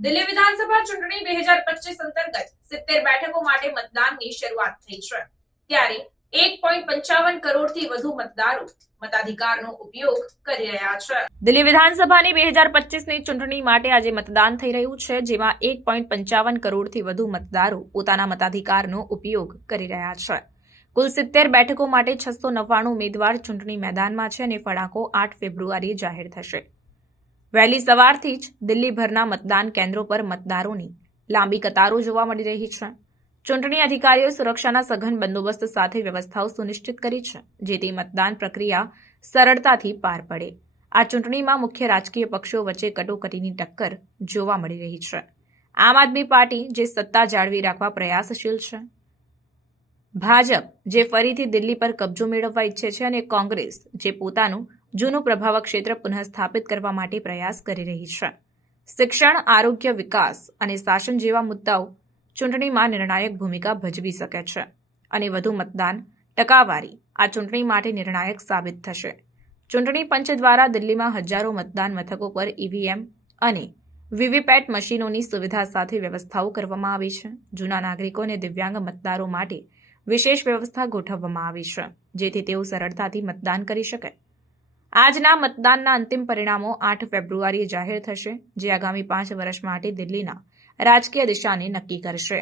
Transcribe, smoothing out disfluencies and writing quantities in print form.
દિલ્હી વિધાનસભા ચૂંટણી 2025 અંતર્ગત 70 બેઠકો માટે મતદાનની શરૂઆત થઈ છે ત્યારે 1.55 કરોડથી વધુ મતદારો મતાધિકારનો ઉપયોગ કરી રહ્યા છે। દિલ્હી વિધાનસભાની 2025ની ચૂંટણી માટે આજે મતદાન થઈ રહ્યું છે, જેમાં 1.55 કરોડથી વધુ મતદારો પોતાના મતાધિકારનો ઉપયોગ કરી રહ્યા છે। કુલ 70 બેઠકો માટે 699 ઉમેદવાર ચૂંટણી મેદાનમાં છે અને ફળાકો 8 ફેબ્રુઆરીએ જાહેર થશે। વહેલી સવારથી જ દિલ્હીભરના મતદાન કેન્દ્રો પર મતદારોની લાંબી કતારો જોવા મળી રહી છે। ચૂંટણી અધિકારીઓએ સુરક્ષાના સઘન બંદોબસ્ત સાથે વ્યવસ્થાઓ સુનિશ્ચિત કરી છે, જેથી મતદાન પ્રક્રિયા સરળતાથી પાર પડે। આ ચૂંટણીમાં મુખ્ય રાજકીય પક્ષો વચ્ચે કટોકટીની ટક્કર જોવા મળી રહી છે। આમ આદમી પાર્ટી જે સત્તા જાળવી રાખવા પ્રયાસશીલ છે, ભાજપ જે ફરીથી દિલ્હી પર કબજો મેળવવા ઈચ્છે છે અને કોંગ્રેસ જે પોતાનું જૂનું પ્રભાવક ક્ષેત્ર પુનઃસ્થાપિત કરવા માટે પ્રયાસ કરી રહી છે। શિક્ષણ, આરોગ્ય, વિકાસ અને શાસન જેવા મુદ્દાઓ ચૂંટણીમાં નિર્ણાયક ભૂમિકા ભજવી શકે છે અને વધુ મતદાન ટકાવારી આ ચૂંટણી માટે નિર્ણાયક સાબિત થશે। ચૂંટણી પંચ દ્વારા દિલ્હીમાં હજારો મતદાન મથકો પર ઈવીએમ અને વીવીપેટ મશીનોની સુવિધા સાથે વ્યવસ્થાઓ કરવામાં આવી છે। જૂના નાગરિકો અને દિવ્યાંગ મતદારો માટે વિશેષ વ્યવસ્થા ગોઠવવામાં આવી છે, જેથી તેઓ સરળતાથી મતદાન કરી શકે। આજના મતદાનના અંતિમ પરિણામો 8 ફેબ્રુઆરીએ જાહેર થશે, જે આગામી 5 વર્ષ માટે દિલ્હીના રાજકીય દિશાને નક્કી કરશે।